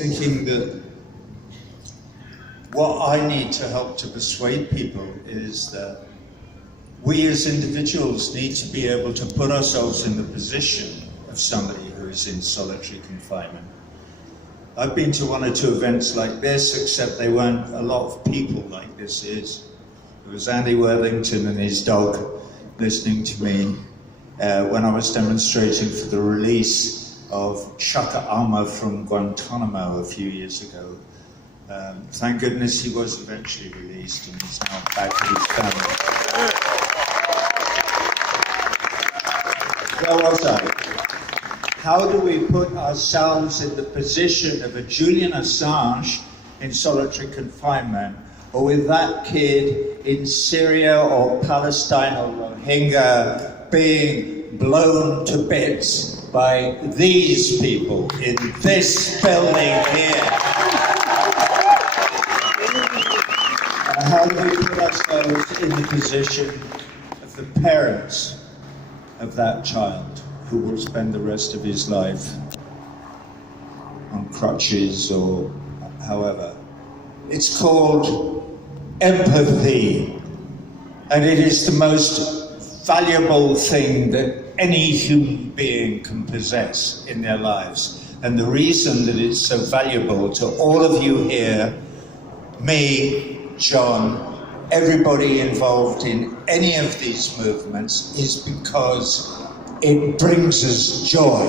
thinking that what I need to help to persuade people is that we as individuals need to be able to put ourselves in the position of somebody who is in solitary confinement. I've been to one or two events like this, except they weren't a lot of people like this is. It was Andy Worthington and his dog listening to me when I was demonstrating for the release of Shaka Amar from Guantanamo a few years ago. Thank goodness he was eventually released and is now back with his family. Where was I? How do we put ourselves in the position of a Julian Assange in solitary confinement, or with that kid in Syria or Palestine or Rohingya being blown to bits by these people in this building here? How do we put ourselves in the position of the parents of that child who will spend the rest of his life on crutches or however? It's called empathy, and it is the most valuable thing that any human being can possess in their lives. And the reason that it's so valuable to all of you here, me, John, everybody involved in any of these movements, is because it brings us joy.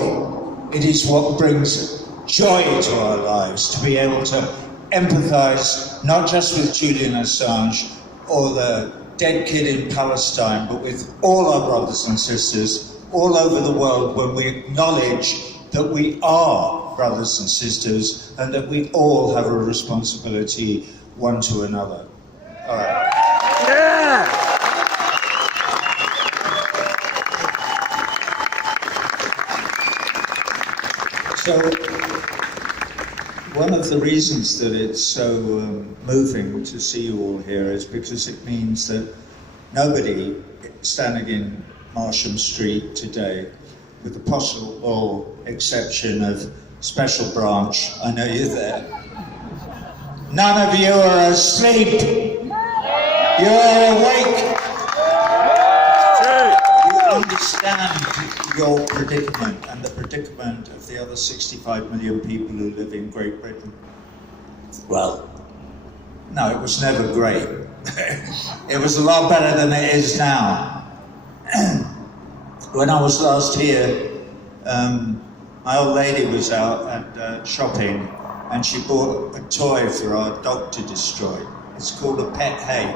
It is what brings joy to our lives, to be able to empathize not just with Julian Assange or the dead kid in Palestine, but with all our brothers and sisters all over the world, when we acknowledge that we are brothers and sisters and that we all have a responsibility one to another. All right. Yeah! So, one of the reasons that it's so moving to see you all here is because it means that nobody standing in Marsham Street today, with the possible exception of Special Branch, I know you're there, none of you are asleep. You are awake. You understand your predicament and the predicament of the other 65 million people who live in Great Britain. Well, no, it was never great. It was a lot better than it is now. When I was last here, my old lady was out and shopping, and she bought a toy for our dog to destroy. It's called a pet hay.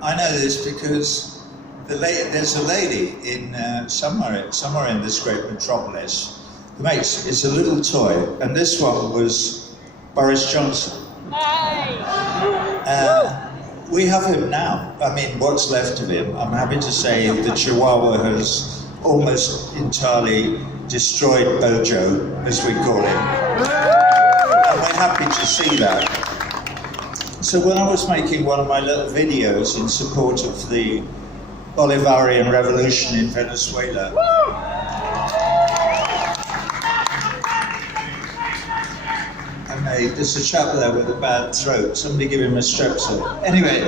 I know this because there's a lady in somewhere in this great metropolis who makes, it's a little toy, and this one was Boris Johnson. We have him now. I mean, what's left of him. I'm happy to say the Chihuahua has almost entirely destroyed Bojo, as we call him. And we're happy to see that. So when I was making one of my little videos in support of the Bolivarian Revolution in Venezuela, there's a chap there with a bad throat. Somebody give him a strepsil. Anyway.